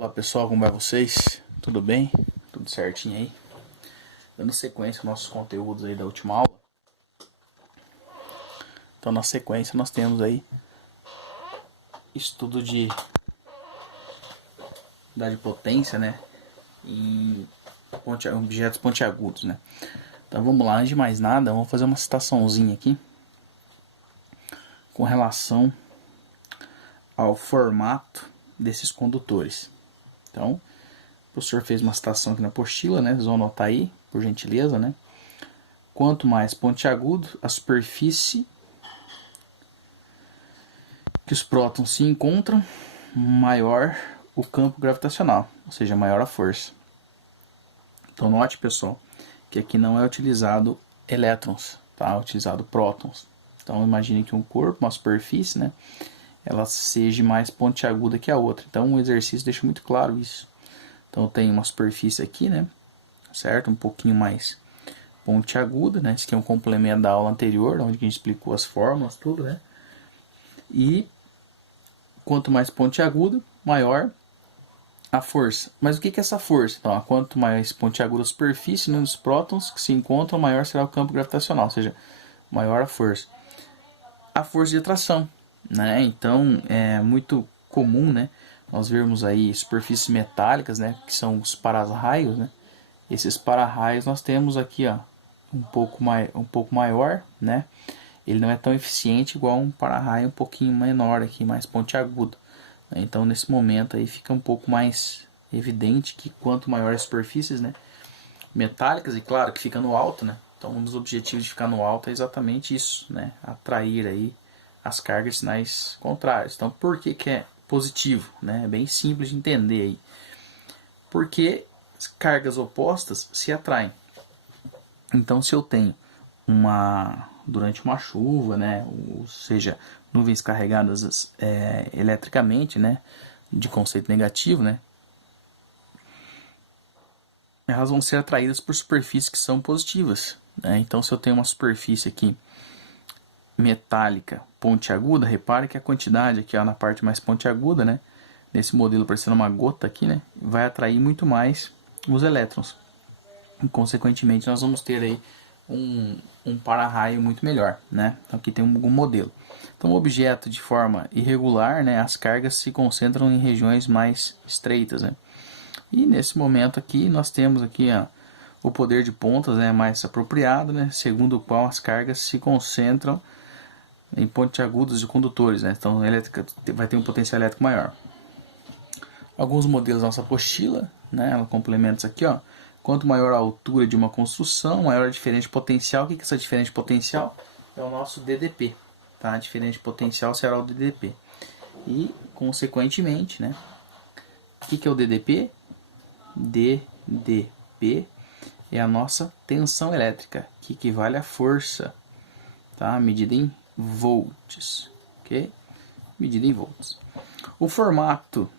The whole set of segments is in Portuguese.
Olá pessoal, como vai vocês? Tudo bem? Tudo certinho aí? Dando sequência aos nossos conteúdos aí da última aula. Então na sequência nós temos aí estudo de unidade de potência, né? Em objetos pontiagudos, né? Então vamos lá, antes de mais nada, vamos fazer uma citaçãozinha aqui com relação ao formato desses condutores. Então, o professor fez uma citação aqui na apostila, né? Vocês vão anotar aí, por gentileza, né? Quanto mais pontiagudo a superfície que os prótons se encontram, maior o campo gravitacional, ou seja, maior a força. Então note, pessoal, que aqui não é utilizado elétrons, tá? É utilizado prótons. Então imagine que um corpo, uma superfície, né, ela seja mais pontiaguda que a outra. Então o exercício deixa muito claro isso. Então eu tenho uma superfície aqui, né, certo? Um pouquinho mais pontiaguda, né? Esse aqui é um complemento da aula anterior, onde a gente explicou as fórmulas, tudo, né? E quanto mais pontiagudo, maior a força. Mas o que é essa força? Então, quanto mais pontiaguda a superfície nos prótons que se encontram, maior será o campo gravitacional, ou seja, maior a força. A força de atração, né? Então, é muito comum, né, nós vermos aí superfícies metálicas, né, que são os para-raios, né? Esses para-raios nós temos aqui, ó, um pouco maior, né? Ele não é tão eficiente igual um para-raio um pouquinho menor aqui, mais pontiagudo. Então nesse momento aí fica um pouco mais evidente que quanto maior as superfícies, né, metálicas, e claro que fica no alto, né? Então um dos objetivos de ficar no alto é exatamente isso, né? Atrair aí as cargas e sinais contrários. Então por que é positivo, né? É bem simples de entender aí. Porque cargas opostas se atraem. Então se eu tenho durante uma chuva, né, ou seja, nuvens carregadas eletricamente, né, de conceito negativo, né, elas vão ser atraídas por superfícies que são positivas, né? Então se eu tenho uma superfície aqui metálica pontiaguda, repare que a quantidade aqui, ó, na parte mais pontiaguda, né, nesse modelo parecendo uma gota aqui, né, vai atrair muito mais os elétrons. E, consequentemente nós vamos ter aí um para-raio muito melhor, né? Então aqui tem um modelo. Então o objeto de forma irregular, né, as cargas se concentram em regiões mais estreitas, né? E nesse momento aqui nós temos aqui, ó, o poder de pontas, né, mais apropriado, né, segundo o qual as cargas se concentram em pontiagudos de condutores, né? Então a elétrica vai ter um potencial elétrico maior. Alguns modelos da nossa apostila, né, ela complementa isso aqui, ó. Quanto maior a altura de uma construção, maior a diferença de potencial. O que é essa diferença de potencial? É o nosso DDP. Tá? A diferença de potencial será o DDP. E, consequentemente, né, o que é o DDP? DDP é a nossa tensão elétrica, que equivale à força, tá? Medida em volts. Okay? Medida em volts. O formato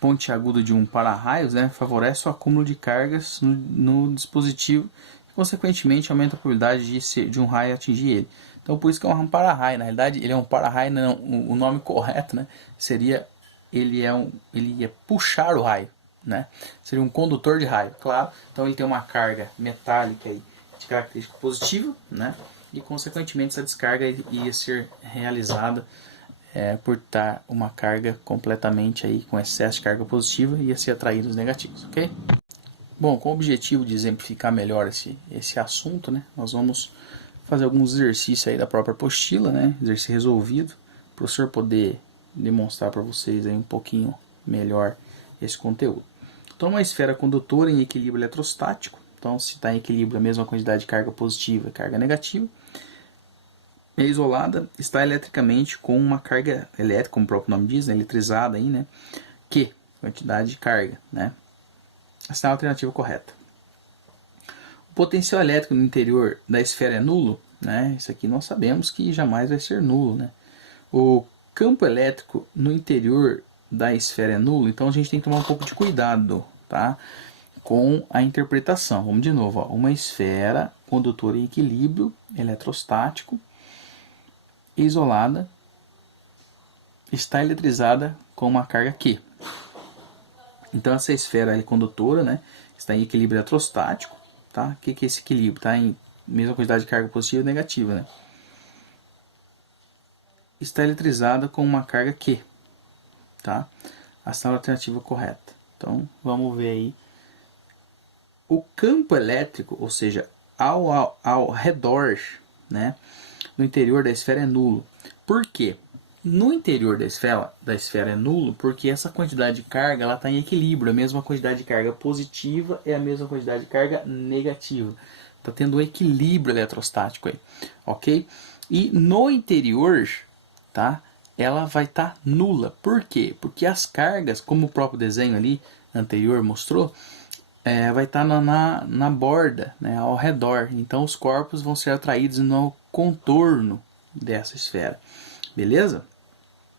pontiagudo de um para-raios, né, favorece o acúmulo de cargas no dispositivo e, consequentemente, aumenta a probabilidade de um raio atingir ele. Então, por isso que é um para-raio. Na realidade, ele é um para-raio, não, o nome correto, né, seria ele ia puxar o raio, né? Seria um condutor de raio, claro. Então, ele tem uma carga metálica aí de característica positiva, né? E, consequentemente, essa descarga ia ser realizada por estar uma carga completamente aí com excesso de carga positiva, ia ser atraído os negativos, ok? Bom, com o objetivo de exemplificar melhor esse assunto, né, nós vamos fazer alguns exercícios aí da própria apostila, né, exercício resolvido, para o professor poder demonstrar para vocês aí um pouquinho melhor esse conteúdo. Então, uma esfera condutora em equilíbrio eletrostático, então se está em equilíbrio a mesma quantidade de carga positiva e carga negativa, é isolada, está eletricamente com uma carga elétrica, como o próprio nome diz, né, eletrizada aí, né, Q, quantidade de carga, né. Essa é a alternativa correta. O potencial elétrico no interior da esfera é nulo, né, isso aqui nós sabemos que jamais vai ser nulo, né. O campo elétrico no interior da esfera é nulo, então a gente tem que tomar um pouco de cuidado, tá, com a interpretação. Vamos de novo, ó, uma esfera condutora em equilíbrio eletrostático, isolada, está eletrizada com uma carga Q. Então essa esfera ela é condutora, né? Está em equilíbrio eletrostático, tá? O que é esse equilíbrio? Está em mesma quantidade de carga positiva e negativa, né? Está eletrizada com uma carga Q, tá? Ação alternativa correta. Então vamos ver aí. O campo elétrico, ou seja, ao redor, né? No interior da esfera é nulo. Por quê? No interior da esfera é nulo porque essa quantidade de carga está em equilíbrio. A mesma quantidade de carga positiva é a mesma quantidade de carga negativa. Está tendo um equilíbrio eletrostático aí, ok? E no interior, tá? Ela vai estar nula. Por quê? Porque as cargas, como o próprio desenho ali anterior mostrou, vai estar na borda, né, ao redor. Então os corpos vão ser atraídos no contorno dessa esfera. Beleza?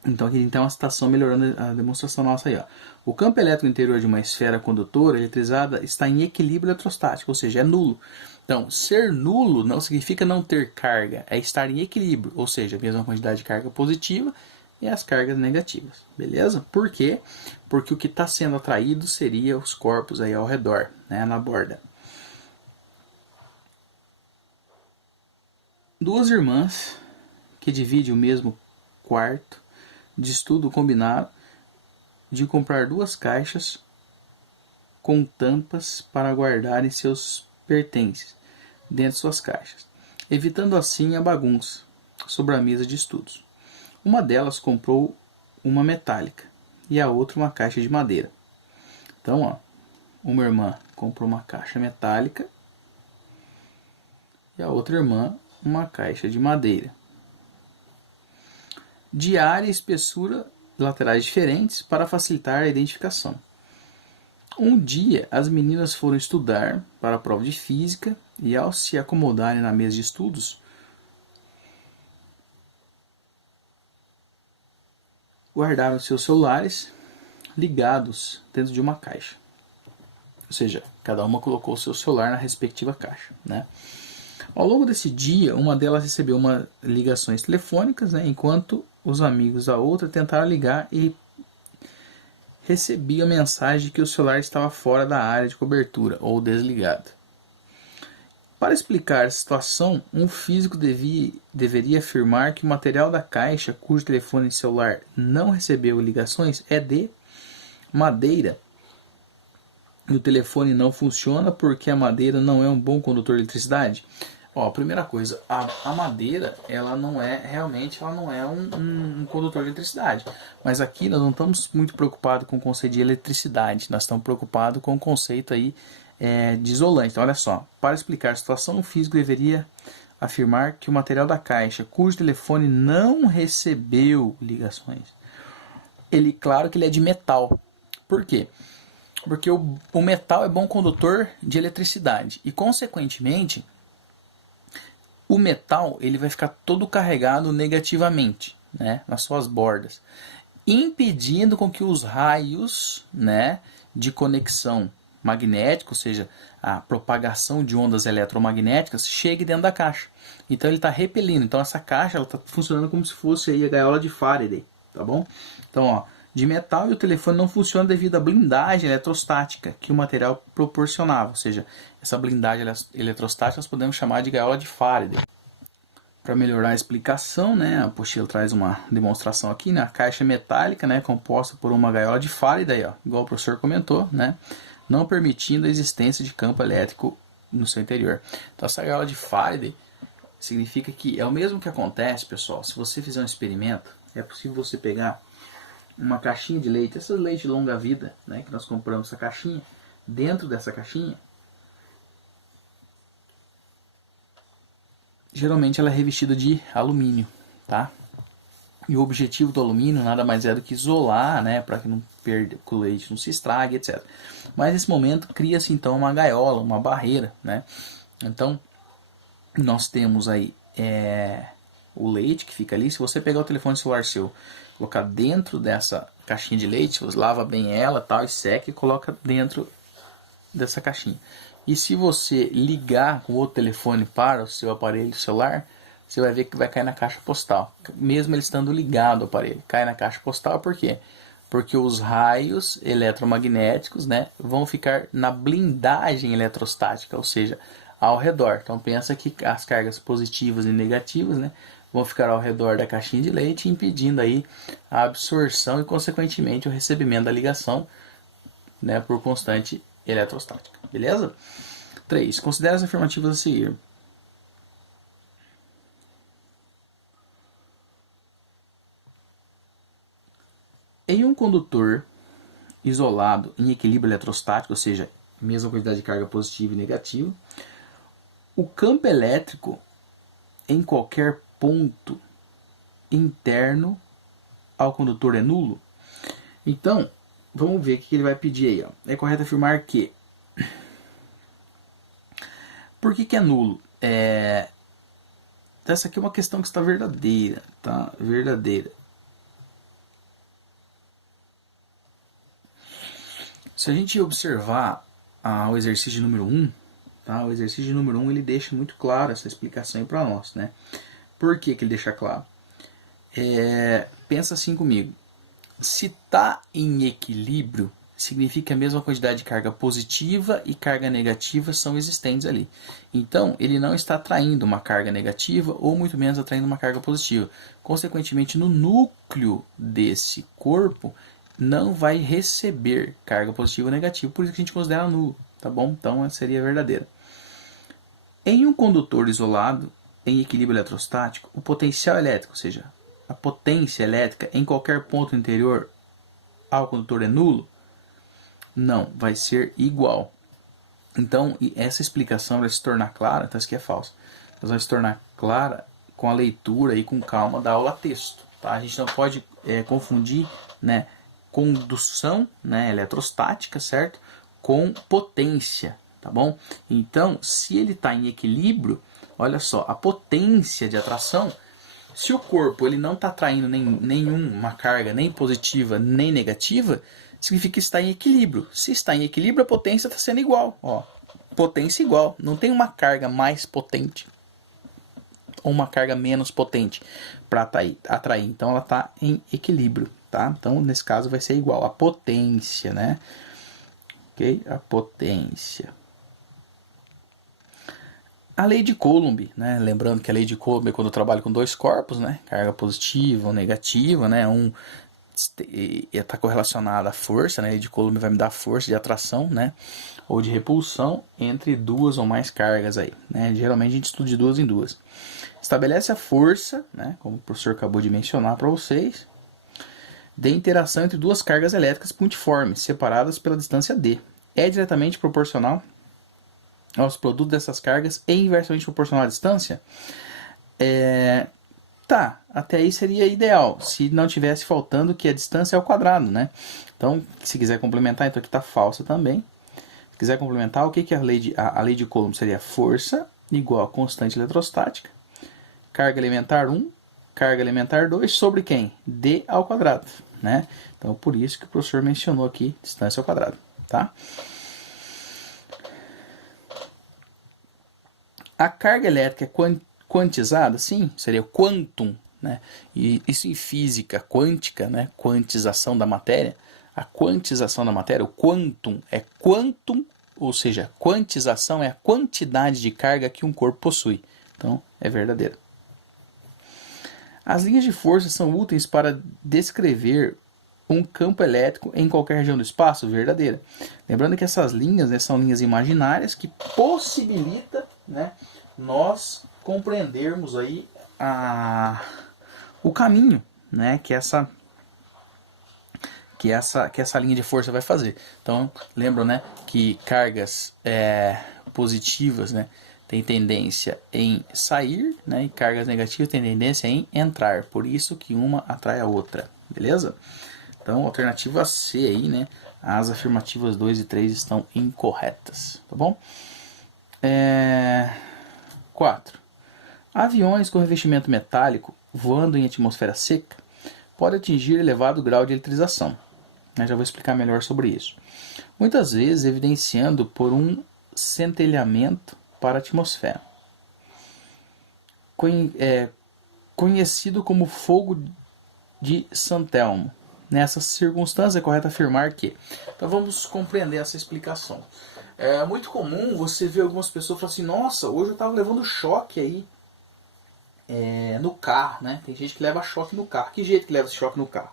Então aqui tem uma citação melhorando a demonstração nossa aí. Ó. O campo elétrico interior de uma esfera condutora eletrizada está em equilíbrio eletrostático, ou seja, é nulo. Então, ser nulo não significa não ter carga, é estar em equilíbrio, ou seja, a mesma quantidade de carga positiva e as cargas negativas. Beleza? Por quê? Porque o que está sendo atraído seria os corpos aí ao redor, né, na borda. Duas irmãs que dividem o mesmo quarto de estudo combinaram de comprar duas caixas com tampas para guardarem seus pertences dentro de suas caixas, evitando assim a bagunça sobre a mesa de estudos. Uma delas comprou uma metálica e a outra uma caixa de madeira. Então, ó, uma irmã comprou uma caixa metálica e a outra irmã uma caixa de madeira. De área e espessura laterais diferentes para facilitar a identificação. Um dia, as meninas foram estudar para a prova de física e, ao se acomodarem na mesa de estudos, guardaram seus celulares ligados dentro de uma caixa. Ou seja, cada uma colocou o seu celular na respectiva caixa, né? Ao longo desse dia, uma delas recebeu ligações telefônicas, né, enquanto os amigos da outra tentaram ligar e recebiam a mensagem de que o celular estava fora da área de cobertura ou desligado. Para explicar a situação, um físico deveria afirmar que o material da caixa cujo telefone celular não recebeu ligações é de madeira. E o telefone não funciona porque a madeira não é um bom condutor de eletricidade. Ó, primeira coisa, a madeira, ela não é um condutor de eletricidade. Mas aqui nós não estamos muito preocupados com o conceito de eletricidade, nós estamos preocupados com o conceito aí de isolante. Então, olha só, para explicar a situação, o físico deveria afirmar que o material da caixa, cujo telefone não recebeu ligações, claro que ele é de metal. Por quê? Porque o metal é bom condutor de eletricidade e, consequentemente, o metal ele vai ficar todo carregado negativamente, né, nas suas bordas, impedindo com que os raios, né, de conexão magnética, ou seja, a propagação de ondas eletromagnéticas, chegue dentro da caixa. Então ele está repelindo. Então essa caixa está funcionando como se fosse aí a gaiola de Faraday, tá bom? Então, ó, de metal, e o telefone não funciona devido à blindagem eletrostática que o material proporcionava, ou seja, essa blindagem eletrostática nós podemos chamar de gaiola de Faraday. Para melhorar a explicação, né, a apostila traz uma demonstração aqui, né, a caixa metálica, né, composta por uma gaiola de Faraday, ó, igual o professor comentou, né, não permitindo a existência de campo elétrico no seu interior. Então essa gaiola de Faraday significa que é o mesmo que acontece, pessoal, se você fizer um experimento, é possível você pegar uma caixinha de leite, essa leite longa vida, né, que nós compramos essa caixinha, dentro dessa caixinha, geralmente ela é revestida de alumínio, tá? E o objetivo do alumínio nada mais é do que isolar, né, para que não perda, que o leite não se estrague, etc. Mas nesse momento cria-se então uma gaiola, uma barreira, né? Então nós temos aí o leite que fica ali. Se você pegar o telefone celular seu, colocar dentro dessa caixinha de leite, você lava bem ela, tal, e seca e coloca dentro dessa caixinha. E se você ligar com outro telefone para o seu aparelho celular, você vai ver que vai cair na caixa postal. Mesmo ele estando ligado ao aparelho, cai na caixa postal. Por quê? Porque os raios eletromagnéticos, né, vão ficar na blindagem eletrostática, ou seja, ao redor. Então pensa que as cargas positivas e negativas, né, vão ficar ao redor da caixinha de leite, impedindo aí a absorção e consequentemente o recebimento da ligação, né, por constante eletrostática. Beleza? 3. Considere as afirmativas a seguir. Em um condutor isolado em equilíbrio eletrostático, ou seja, mesma quantidade de carga positiva e negativa, o campo elétrico em qualquer ponto interno ao condutor é nulo. Então, vamos ver o que ele vai pedir aí. Ó. É correto afirmar que... Por que é nulo? Essa aqui é uma questão que está verdadeira. Tá? Verdadeira. Se a gente observar o exercício número 1, tá? O exercício número 1 ele deixa muito claro essa explicação para nós. Né? Por que ele deixa claro? Pensa assim comigo. Se está em equilíbrio, significa que a mesma quantidade de carga positiva e carga negativa são existentes ali. Então, ele não está atraindo uma carga negativa ou muito menos atraindo uma carga positiva. Consequentemente, no núcleo desse corpo, não vai receber carga positiva ou negativa, por isso que a gente considera nulo, tá bom? Então, seria verdadeira. Em um condutor isolado, em equilíbrio eletrostático, o potencial elétrico, ou seja, a potência elétrica em qualquer ponto interior ao condutor é nulo? Não, vai ser igual. Então, essa explicação vai se tornar clara, então isso aqui é falso. Ela vai se tornar clara com a leitura e com calma da aula texto. Tá? A gente não pode confundir, né, condução, né, eletrostática, certo? Com potência, tá bom? Então, se ele está em equilíbrio, olha só, a potência de atração, se o corpo ele não está atraindo nenhuma carga, nem positiva, nem negativa, significa que está em equilíbrio. Se está em equilíbrio, a potência está sendo igual. Ó, potência igual. Não tem uma carga mais potente ou uma carga menos potente para atrair. Então, ela está em equilíbrio. Tá? Então, nesse caso, vai ser igual. A potência, né? Ok? A potência. A lei de Coulomb, né? Lembrando que a lei de Coulomb é quando eu trabalho com dois corpos, né? Carga positiva ou negativa, né? Um está correlacionado à força, né? A lei de Coulomb vai me dar força de atração, né? Ou de repulsão entre duas ou mais cargas aí, né? Geralmente a gente estuda de duas em duas. Estabelece a força, né? Como o professor acabou de mencionar para vocês, de interação entre duas cargas elétricas pontiformes, separadas pela distância d. É diretamente proporcional aos produtos dessas cargas e inversamente proporcional à distância? Tá, até aí seria ideal, se não tivesse faltando que a distância é ao quadrado, né? Então, se quiser complementar, então aqui está falsa também. Se quiser complementar, o que é a lei de Coulomb? Seria força igual a constante eletrostática, carga elementar 1, carga elementar 2, sobre quem? D ao quadrado, né? Então, por isso que o professor mencionou aqui distância ao quadrado, tá? A carga elétrica é quantizada? Sim, seria o quantum, né? E isso em física quântica, né? Quantização da matéria. A quantização da matéria, o quantum é quantum, ou seja, quantização é a quantidade de carga que um corpo possui. Então, é verdadeiro. As linhas de força são úteis para descrever um campo elétrico em qualquer região do espaço? Verdadeira. Lembrando que essas linhas, né, são linhas imaginárias que possibilitam, né, nós compreendermos aí o caminho, né, que essa linha de força vai fazer. Então, lembram, né, que cargas positivas, né, tem tendência em sair, né, e cargas negativas têm tendência em entrar. Por isso que uma atrai a outra, beleza? Então, alternativa C aí, né, as afirmativas 2 e 3 estão incorretas, tá bom? 4. Aviões com revestimento metálico voando em atmosfera seca podem atingir elevado grau de eletrização. Eu já vou explicar melhor sobre isso. Muitas vezes evidenciando por um centelhamento para a atmosfera. Conhecido como fogo de Santelmo. Nessa circunstância, é correto afirmar que... Então vamos compreender essa explicação. É muito comum você ver algumas pessoas falando assim, nossa, hoje eu estava levando choque aí no carro, né? Tem gente que leva choque no carro. Que jeito que leva choque no carro?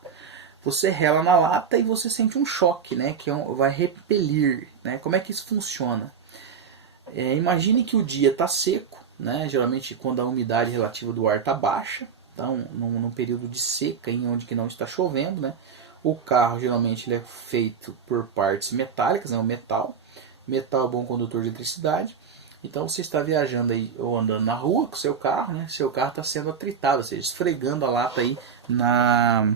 Você rela na lata e você sente um choque, né? Que vai repelir, né? Como é que isso funciona? Imagine que o dia está seco, né? Geralmente quando a umidade relativa do ar está baixa, então num período de seca em onde que não está chovendo, né? O carro geralmente ele é feito por partes metálicas, né? O metal é bom condutor de eletricidade. Então você está viajando aí ou andando na rua com seu carro, né? Seu carro está sendo atritado, ou seja, esfregando a lata aí na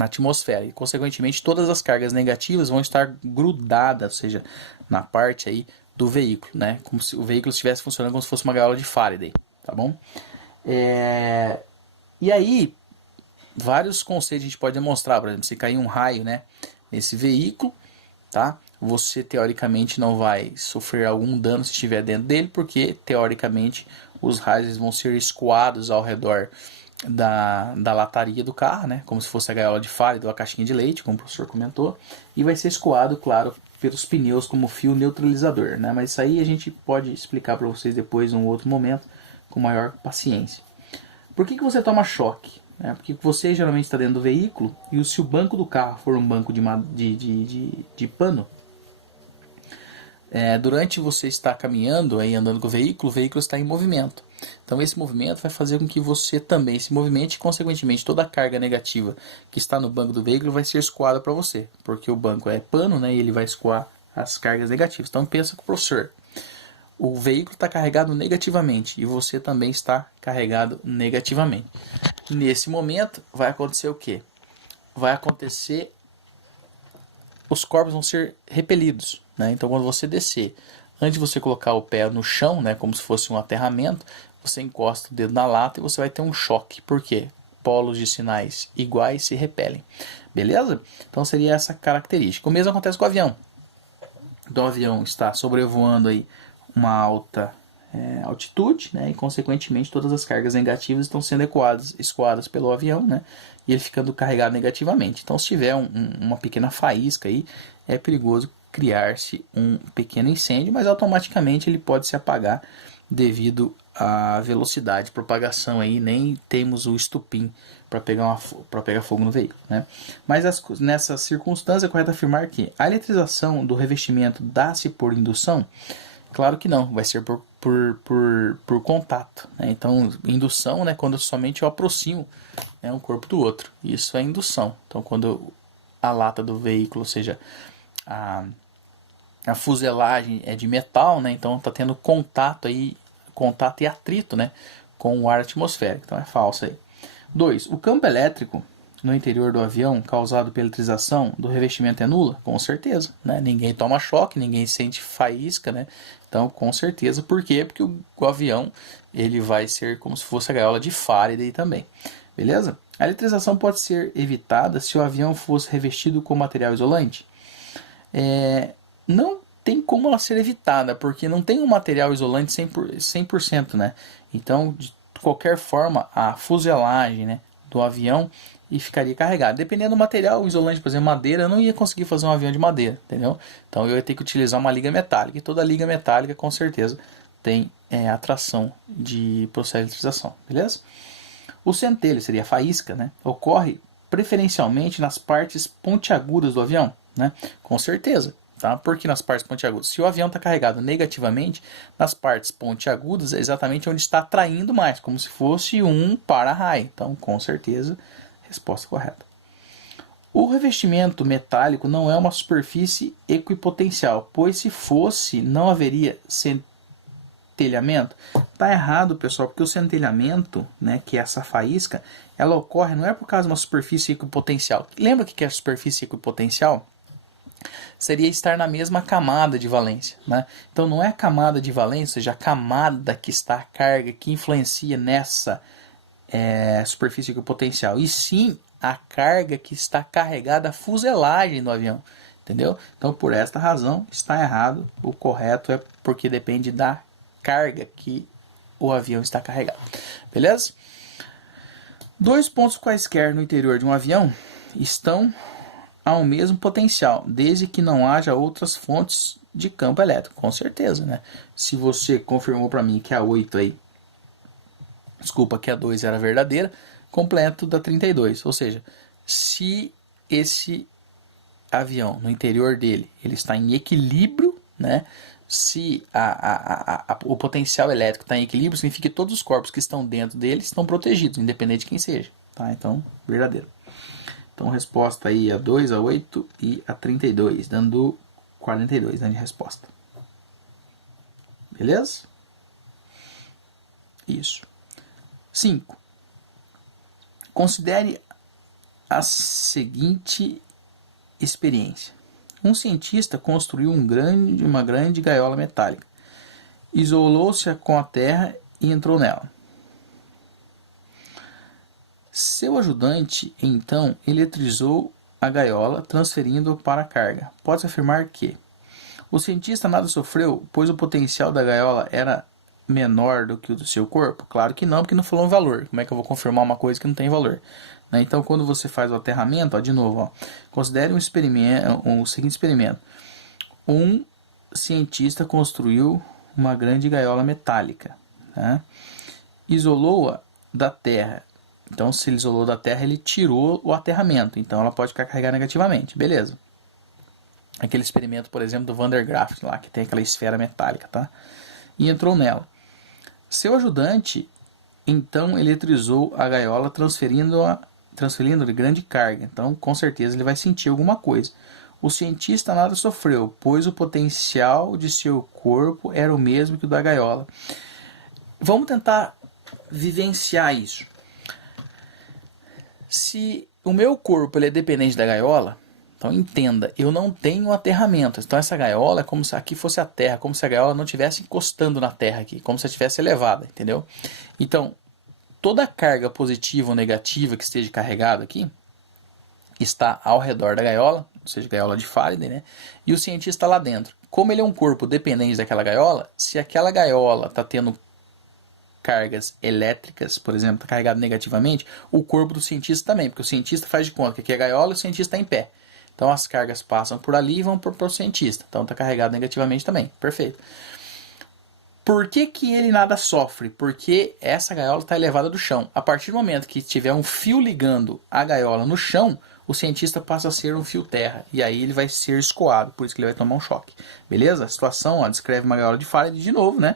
atmosfera. E consequentemente todas as cargas negativas vão estar grudadas, ou seja, na parte aí do veículo, né? Como se o veículo estivesse funcionando como se fosse uma gaiola de Faraday, tá bom? E aí, vários conceitos a gente pode demonstrar, por exemplo, se cair um raio, né, nesse veículo, tá? Você teoricamente não vai sofrer algum dano se estiver dentro dele, porque teoricamente os raios vão ser escoados ao redor da lataria do carro, né? Como se fosse a gaiola de Faraday ou a caixinha de leite, como o professor comentou, e vai ser escoado, claro, pelos pneus como fio neutralizador, né? Mas isso aí a gente pode explicar para vocês depois, em um outro momento, com maior paciência. Por que você toma choque? Porque você geralmente está dentro do veículo e se o banco do carro for um banco de pano, durante você estar caminhando, aí, andando com o veículo está em movimento. Então esse movimento vai fazer com que você também se movimente e, consequentemente, toda a carga negativa que está no banco do veículo vai ser escoada para você. Porque o banco é pano, né, e ele vai escoar as cargas negativas. Então pensa com o professor. O veículo está carregado negativamente e você também está carregado negativamente. Nesse momento vai acontecer o quê? Vai acontecer... Os corpos vão ser repelidos, né? Então quando você descer, antes de você colocar o pé no chão, né, como se fosse um aterramento, você encosta o dedo na lata e você vai ter um choque. Por quê? Polos de sinais iguais se repelem. Beleza? Então seria essa característica. O mesmo acontece com o avião. Então o avião está sobrevoando aí uma alta altitude, né, e consequentemente todas as cargas negativas estão sendo escoadas pelo avião, né, e ele ficando carregado negativamente. Então se tiver uma pequena faísca aí, é perigoso criar-se um pequeno incêndio, mas automaticamente ele pode se apagar devido à velocidade de propagação aí, nem temos o estupim para pegar fogo no veículo, né? Mas nessa circunstância é correto afirmar que a eletrização do revestimento dá-se por indução? Claro que não, vai ser por contato, né? Então, indução, né, quando somente eu aproximo, né, um corpo do outro. Isso é indução. Então, quando a lata do veículo, ou seja, a fuselagem é de metal, né, então está tendo contato e atrito, né, com o ar atmosférico. Então é falso aí. 2. O campo elétrico no interior do avião causado pela eletrização do revestimento é nula? Com certeza, né? Ninguém toma choque, ninguém sente faísca, né? Então, com certeza. Por quê? Porque o avião ele vai ser como se fosse a gaiola de Faraday também. Beleza? A eletrização pode ser evitada se o avião fosse revestido com material isolante? Não tem como ela ser evitada, porque não tem um material isolante 100%, né? Então, de qualquer forma, a fuselagem, né, do avião e ficaria carregado. Dependendo do material, o isolante, por exemplo, madeira, eu não ia conseguir fazer um avião de madeira, entendeu? Então eu ia ter que utilizar uma liga metálica. E toda liga metálica, com certeza, tem atração de processo de eletrização, beleza? O centelho, seria a faísca, né? Ocorre preferencialmente nas partes pontiagudas do avião, né? Com certeza. Tá? Por que nas partes pontiagudas? Se o avião está carregado negativamente, nas partes pontiagudas é exatamente onde está atraindo mais, como se fosse um para-raio. Então, com certeza, resposta correta. O revestimento metálico não é uma superfície equipotencial, pois se fosse, não haveria centelhamento. Está errado, pessoal, porque o centelhamento, né, que é essa faísca, ela ocorre não é por causa de uma superfície equipotencial. Lembra o que é a superfície equipotencial? Seria estar na mesma camada de valência, né? Então não é a camada de valência, ou seja, a camada que está a carga que influencia nessa superfície equipotencial, e sim a carga que está carregada a fuselagem do avião, entendeu? Então por esta razão está errado, o correto é porque depende da carga que o avião está carregado, beleza? 2 pontos quaisquer no interior de um avião estão ao mesmo potencial, desde que não haja outras fontes de campo elétrico. Com certeza, né? Se você confirmou para mim que a 8 aí, desculpa, que a 2 era verdadeira, completo da 32. Ou seja, se esse avião, no interior dele, ele está em equilíbrio, né? Se o potencial elétrico está em equilíbrio, significa que todos os corpos que estão dentro dele estão protegidos, independente de quem seja. Tá? Então, verdadeiro. Então, resposta aí a 2, a 8 e a 32, dando 42, né, de resposta. Beleza? Isso. 5. Considere a seguinte experiência. Um cientista construiu uma grande gaiola metálica, isolou-se com a terra e entrou nela. Seu ajudante, então, eletrizou a gaiola, transferindo-o para a carga. Pode-se afirmar que o cientista nada sofreu, pois o potencial da gaiola era menor do que o do seu corpo? Claro que não, porque não falou um valor. Como é que eu vou confirmar uma coisa que não tem valor? Né? Então, quando você faz o aterramento, ó, de novo, ó, considere o seguinte experimento. Um cientista construiu uma grande gaiola metálica, né? Isolou-a da terra. Então, se ele isolou da terra, ele tirou o aterramento. Então, ela pode ficar carregada negativamente. Beleza. Aquele experimento, por exemplo, do Van der Graaf, lá, que tem aquela esfera metálica, tá? E entrou nela. Seu ajudante, então, eletrizou a gaiola, transferindo-lhe grande carga. Então, com certeza, ele vai sentir alguma coisa. O cientista nada sofreu, pois o potencial de seu corpo era o mesmo que o da gaiola. Vamos tentar vivenciar isso. Se o meu corpo ele é dependente da gaiola, então entenda, eu não tenho aterramento. Então essa gaiola é como se aqui fosse a terra, como se a gaiola não estivesse encostando na terra aqui, como se ela estivesse elevada, entendeu? Então, toda carga positiva ou negativa que esteja carregada aqui está ao redor da gaiola, ou seja, gaiola de Faraday, né? E o cientista lá dentro. Como ele é um corpo dependente daquela gaiola, se aquela gaiola está tendo cargas elétricas, por exemplo, está carregado negativamente, o corpo do cientista também, porque o cientista faz de conta que aqui é a gaiola e o cientista está em pé. Então as cargas passam por ali e vão para o cientista. Então está carregado negativamente também. Perfeito. Por que ele nada sofre? Porque essa gaiola está elevada do chão. A partir do momento que tiver um fio ligando a gaiola no chão, o cientista passa a ser um fio terra. E aí ele vai ser escoado, por isso que ele vai tomar um choque. Beleza? A situação, ó, descreve uma gaiola de Faraday de novo, né?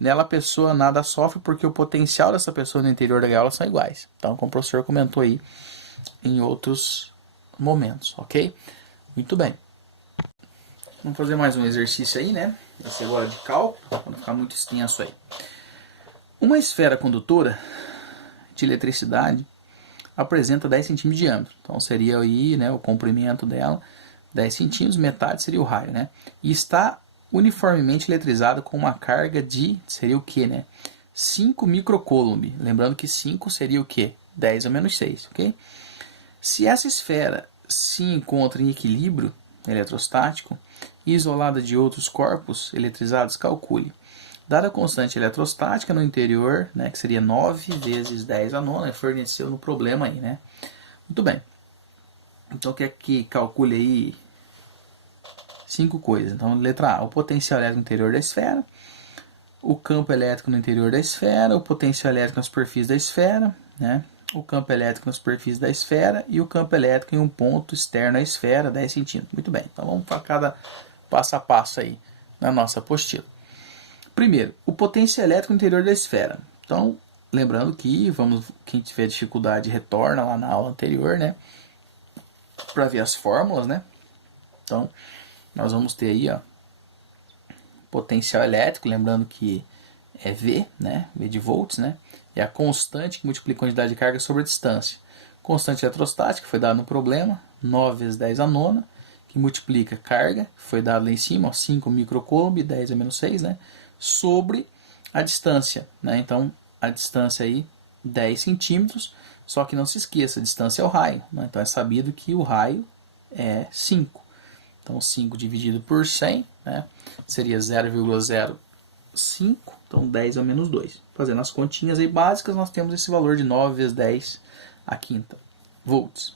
Nela a pessoa nada sofre porque o potencial dessa pessoa no interior da gaiola são iguais. Então, como o professor comentou aí em outros momentos, ok? Muito bem. Vamos fazer mais um exercício aí, né? Vai ser agora de cálculo, para não ficar muito extenso aí. Uma esfera condutora de eletricidade apresenta 10 centímetros de diâmetro. Então, seria aí, né, o comprimento dela, 10 centímetros, metade seria o raio, né? E está uniformemente eletrizado com uma carga de, seria o que, né? 5 microcoulomb. Lembrando que 5 seria o que? 10 a menos 6, ok? Se essa esfera se encontra em equilíbrio eletrostático, isolada de outros corpos eletrizados, calcule. Dada a constante eletrostática no interior, né, que seria 9 vezes 10 a nona, forneceu no problema aí, né? Muito bem. Então, quer que calcule aí 5 coisas. Então, letra A, o potencial elétrico no interior da esfera, o campo elétrico no interior da esfera, o potencial elétrico na superfície da esfera, né? O campo elétrico na superfície da esfera e o campo elétrico em um ponto externo à esfera, 10 centímetros. Muito bem, então vamos para cada passo a passo aí na nossa apostila. Primeiro, o potencial elétrico no interior da esfera. Então, lembrando que quem tiver dificuldade retorna lá na aula anterior, né? Para ver as fórmulas, né? Então, nós vamos ter aí, ó, potencial elétrico, lembrando que é V, né? V de volts, né? É a constante que multiplica a quantidade de carga sobre a distância. Constante eletrostática, foi dado no problema, 9 vezes 10 a nona, que multiplica carga, que foi dado lá em cima, ó, 5 microcoulomb, 10 a menos 6, né? Sobre a distância, né? Então, a distância aí, 10 centímetros, só que não se esqueça, a distância é o raio, né? Então, é sabido que o raio é 5. Então, 5 dividido por 100, né? Seria 0,05, então 10 a menos 2. Fazendo as continhas aí básicas, nós temos esse valor de 9 vezes 10 a quinta volts.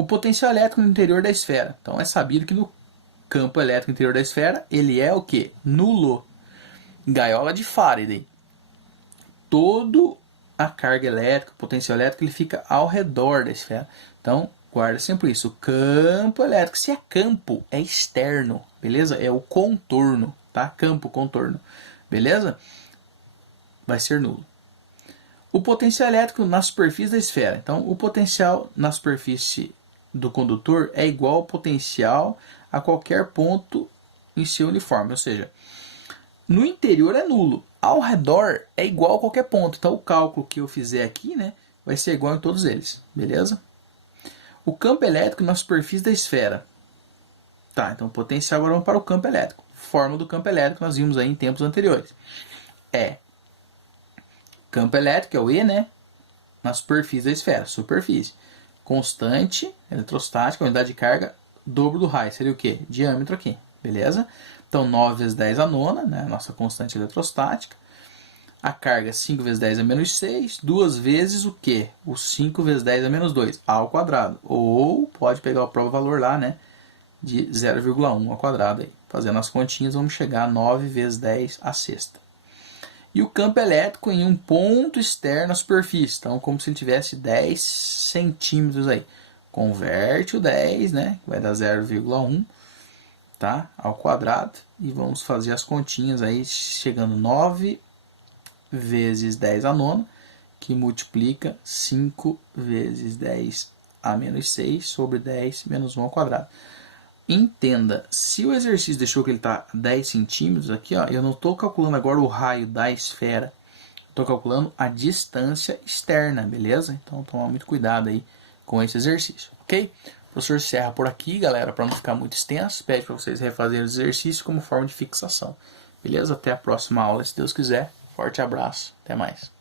O potencial elétrico no interior da esfera. Então é sabido que no campo elétrico no interior da esfera, ele é o quê? Nulo. Gaiola de Faraday. Todo a carga elétrica, o potencial elétrico, ele fica ao redor da esfera. Então, guarda sempre isso. O campo elétrico, se é campo, é externo, beleza? É o contorno, tá? Campo, contorno, beleza? Vai ser nulo. O potencial elétrico na superfície da esfera. Então, o potencial na superfície do condutor é igual ao potencial a qualquer ponto em seu uniforme. Ou seja, no interior é nulo. Ao redor é igual a qualquer ponto. Então, o cálculo que eu fizer aqui, né, vai ser igual em todos eles. Beleza? O campo elétrico na superfície da esfera. Tá, então potencial agora vamos para o campo elétrico. Fórmula do campo elétrico nós vimos aí em tempos anteriores. É campo elétrico, é o E, né? Na superfície da esfera. Superfície. Constante eletrostática, unidade de carga, dobro do raio. Seria o quê? Diâmetro aqui. Beleza? Então, 9 vezes 10 a nona, né? Nossa constante eletrostática. A carga 5 vezes 10 a menos 6. 2 vezes o quê? O 5 vezes 10 a menos 2. A ao quadrado. Ou pode pegar o próprio valor lá, né? De 0,1 ao quadrado. Aí. Fazendo as continhas, vamos chegar a 9 vezes 10 a sexta. E o campo elétrico em um ponto externo à superfície. Então, como se ele tivesse 10 centímetros aí. Converte o 10, né? Vai dar 0,1, tá? Ao quadrado. E vamos fazer as continhas aí, chegando 9 vezes 10 a nona, que multiplica 5 vezes 10 a menos 6 sobre 10 menos 1 ao quadrado. Entenda, se o exercício deixou que ele está 10 centímetros aqui, ó, eu não estou calculando agora o raio da esfera, estou calculando a distância externa, beleza? Então, toma muito cuidado aí com esse exercício, ok? O professor encerra por aqui, galera, para não ficar muito extenso, pede para vocês refazerem o exercício como forma de fixação, beleza? Até a próxima aula, se Deus quiser. Forte abraço, até mais.